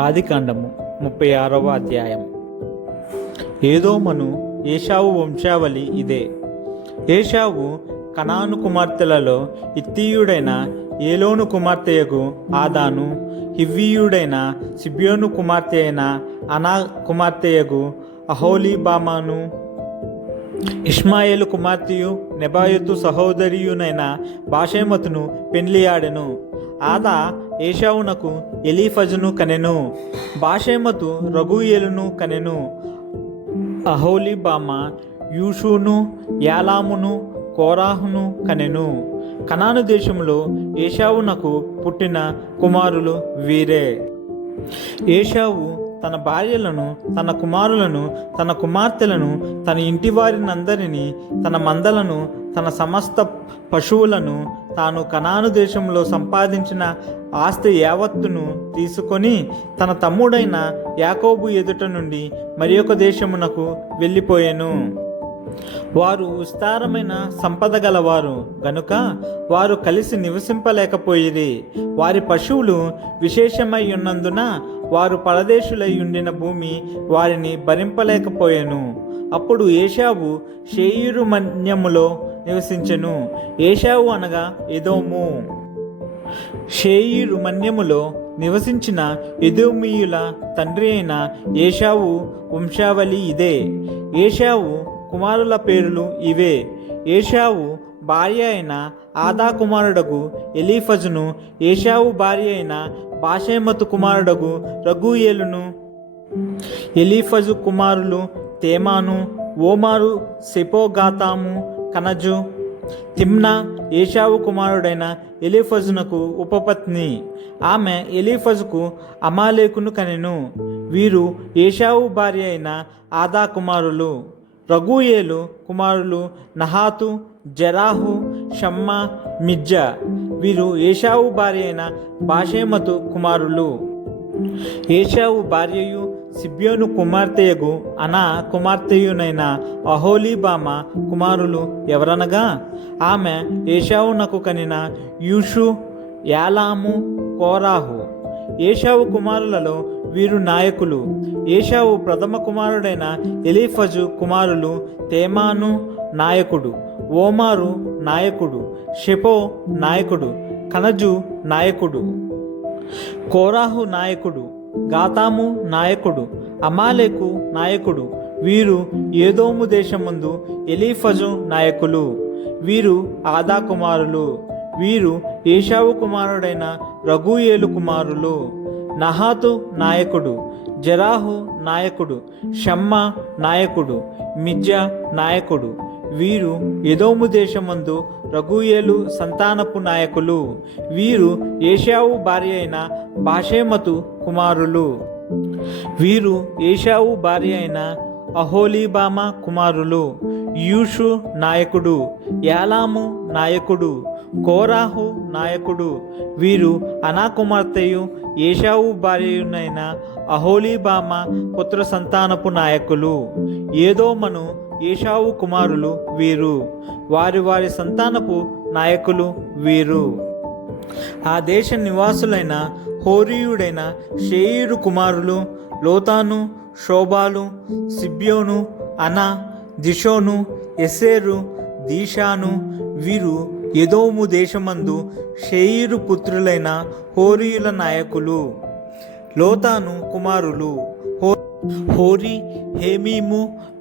ఆదికాండము 36వ అధ్యాయం. ఏదోమను ఏశావు వంశావళి ఇదే. ఏశావు కనాను కుమార్తెలలో ఇత్తీయుడైన ఏలోను కుమార్తెయగు ఆదాను, హివ్వీయుడైన సిబ్యోను కుమార్తె అయిన అనా కుమార్తెయగు అహోలీబామాను, ఇష్మాయేలు కుమార్తెయు నెబాయోతు సహోదరియునైన బాషెమతును పెండ్లియాడెను. ఆదా ఏశావునకు ఎలీఫజును కనెను. బాషెమతు రగూయేలును కనెను. అహోలీబామా యూషును, యాలామును, కోరాహును కనెను. కనాను దేశంలో ఏశావునకు పుట్టిన కుమారులు వీరే. ఏశావు తన భార్యలను, తన కుమారులను, తన కుమార్తెలను, తన ఇంటివారినందరినీ, తన మందలను, తన సమస్త పశువులను, తాను కనాను దేశంలో సంపాదించిన ఆస్తి యావత్తును తీసుకొని తన తమ్ముడైన యాకోబు ఎదుట నుండి మరి ఒక దేశమునకు వెళ్ళిపోయెను. వారు విస్తారమైన సంపద గలవారు గనుక వారు కలిసి నివసింపలేకపోయిరి. వారి పశువులు విశేషమై ఉన్నందున వారు పరదేశులై ఉండిన భూమి వారిని భరింపలేకపోయెను. అప్పుడు ఏశావు షేయీరు మన్యములో నివసించెను. ఏశావు అనగా ఎదోము. షేయీరు మన్యములో నివసించిన ఎదోమీయుల తండ్రి అయిన ఏశావు వంశావళి ఇదే. ఏశావు కుమారుల పేర్లు ఇవే. ఏశావు భార్య అయిన ఆదా కుమారుడగు ఎలీఫజును, ఏశావు భార్య అయిన బాషెమతు కుమారుడగు రగూయేలును. ఎలీఫజు కుమారులు తేమాను, ఓమారు, సెపోగాతాము, కనజు. తిమ్నా ఏశావు కుమారుడైన ఎలీఫజునకు ఉపపత్ని. ఆమె ఎలీఫజుకు అమాలేకును కనెను. వీరు ఏశావు భార్య అయిన ఆదా కుమారులు. రగూయేలు కుమారులు నహాతు, జెరాహు, షమ్మా, మిజ్జా. వీరు ఏశావు భార్య అయిన బాషెమతు కుమారులు. ఏశావు భార్యయు సిబ్యోను కుమార్తెయగు అనా కుమార్తెయునైన అహోలీబామా కుమారులు ఎవరనగా ఆమె ఏశావునకు కనిన యూషు, యాలాము, కోరాహు. ఏశావు కుమారులలో వీరు నాయకులు. ఏశావు ప్రథమ కుమారుడైన ఎలీఫజు కుమారులు తేమాను నాయకుడు, ఓమారు నాయకుడు, షెపో నాయకుడు, కనజు నాయకుడు, కోరాహు నాయకుడు, గాతాము నాయకుడు, అమాలేకు నాయకుడు. వీరు ఏదోము దేశమందు ఎలీఫజు నాయకులు. వీరు ఆదా కుమారులు. వీరు ఏశావు కుమారుడైన రగూయేలు కుమారులు. నహాతు నాయకుడు, జెరాహు నాయకుడు, షమ్మా నాయకుడు, మిజ్జా నాయకుడు. వీరు ఎదోము దేశమందు రగూయేలు సంతానపు నాయకులు. వీరు ఏశావు భార్య అయిన బాషెమతు కుమారులు. వీరు ఏశావు భార్య అయిన అహోలీబామా కుమారులు. యూషు నాయకుడు, యాలాము నాయకుడు, కోరాహు నాయకుడు. వీరు అనా కుమార్తెయు ఏశావు భార్యయునైన అహోలీబామా పుత్ర సంతానపు నాయకులు. ఏదోమను ఏశావు కుమారులు వీరు. వారి వారి సంతానపు నాయకులు వీరు. ఆ దేశ నివాసులైన హోరీయుడైన షేయీరు కుమారులు లోతాను, షోబాలు, సిబ్యోను, అనా, దిషోను, ఎసేరు, దీషాను. వీరు ఎదోము దేశమందు షేయీరు పుత్రులైన హోరీయుల నాయకులు. లోతాను కుమారులు హోరీ, హేమీము.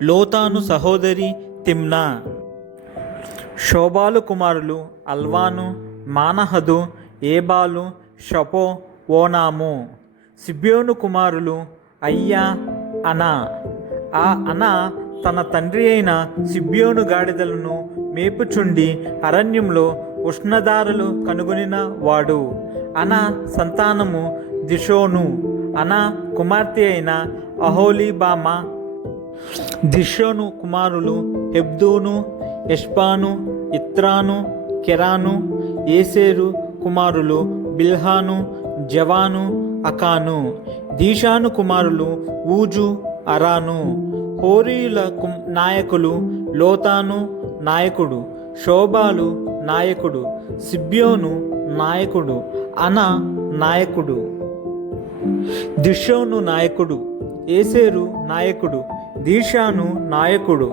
లోతాను సహోదరి తిమ్నా. షోబాలు కుమారులు అల్వాను, మానహదు, ఏబాలు, షపో, ఓనాము. సిబ్యోను కుమారులు అయ్యా, అనా. ఆ అనా తన తండ్రి అయిన సిబ్యోను గాడిదలను మేపుచుండి అరణ్యంలో ఉష్ణధారలు కనుగొనిన వాడు. అనా సంతానము దిషోను. అనా కుమార్తె అయిన అహోలీబామా. దిషోను కుమారులు హెబ్దూను, ఎష్బాను, ఇత్రాను, కెరాను. ఏసేరు కుమారులు బిల్హాను, జవాను, అకాను. దీషాను కుమారులు ఊజు, అరాను. హోరీయుల నాయకులు లోతాను నాయకుడు, షోబాలు నాయకుడు, సిబ్యోను నాయకుడు, అనా నాయకుడు. దిషోను నాయకుడు, ఏసేరు నాయకుడు, దీషాను నాయకుడు,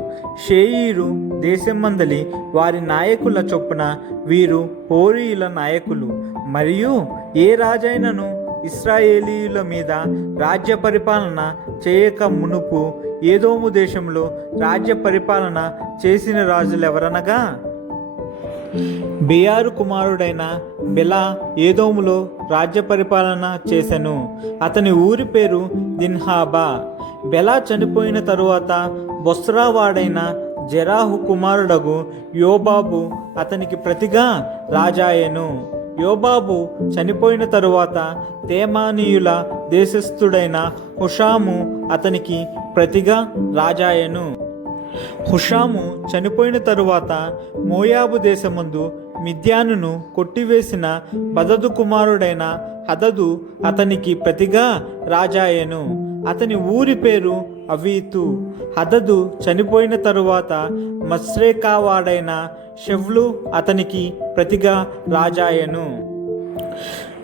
షేయీరు దేశమందలి వారి నాయకుల చొప్పున వీరు హోరీయుల నాయకులు. మరియు ఏ రాజైనను ఇశ్రాయేలీయుల మీద రాజ్య పరిపాలన చేయక మునుపు ఏదోము దేశంలో రాజ్య పరిపాలన చేసిన రాజులెవరనగా, బెయారు కుమారుడైన బెలా ఏదోములో రాజ్య పరిపాలన చేసెను. అతని ఊరి పేరు దిన్హాబా. బెలా చనిపోయిన తరువాత బొస్రా వాడైన జెరాహు కుమారుడగు యోబాబు అతనికి ప్రతిగా రాజాయెను. యోబాబు చనిపోయిన తరువాత తేమానీయుల దేశస్థుడైన హుషాము అతనికి ప్రతిగా రాజాయెను. హుషాము చనిపోయిన తరువాత మోయాబు దేశమందు మిద్యానును కొట్టివేసిన బదదు కుమారుడైన హదదు అతనికి ప్రతిగా రాజాయెను. అతని ఊరి పేరు అవీతు. హదదు చనిపోయిన తరువాత మస్రేకావాడైన షెవ్లు అతనికి ప్రతిగా రాజాయెను.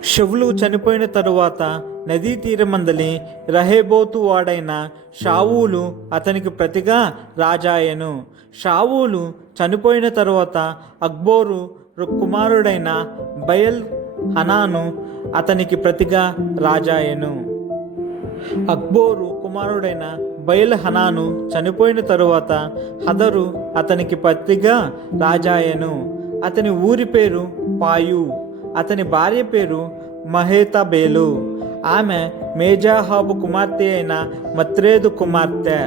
షెవ్లు చనిపోయిన తరువాత నదీ తీరమందలి రహేబోతు వాడైన షావూలు అతనికి ప్రతిగా రాజాయెను. షావూలు చనిపోయిన తరువాత అక్బోరు కుమారుడైన బయల్ హనాను అతనికి ప్రతిగా రాజాయెను. అక్బోరు కుమారుడైన బయల్ హనాను చనిపోయిన తరువాత హదరు అతనికి ప్రతిగా రాజాయెను. అతని ఊరి పేరు పాయు. అతని భార్య పేరు మహేతబేలు. ఆమె మేజాహాబు కుమార్తె అయిన మత్రేదు కుమార్తె.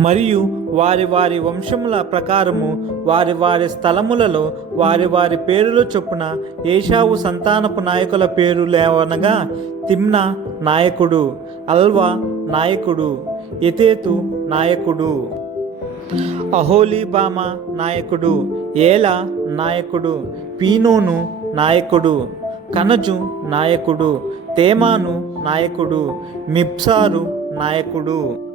మరియు వారి వారి వంశముల ప్రకారము వారి వారి స్థలములలో వారి వారి పేరుల చొప్పున ఏషావు సంతానపు నాయకుల పేరులేవనగా, తిమ్నా నాయకుడు, అల్వా నాయకుడు, ఎతేతు నాయకుడు, అహోలీబామా నాయకుడు, ఏలా నాయకుడు, పీనోను నాయకుడు, కనజు నాయకుడు, తేమాను నాయకుడు, మిబ్సారు నాయకుడు,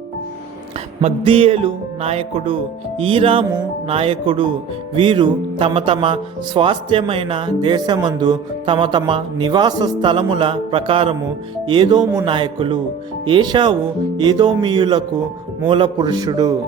మగ్దియేలు నాయకుడు, ఈరాము నాయకుడు. వీరు తమ తమ స్వాస్థ్యమైన దేశమందు తమ తమ నివాస స్థలముల ప్రకారము ఏదోము నాయకులు. ఏషావు ఏదోమీయులకు మూల పురుషుడు.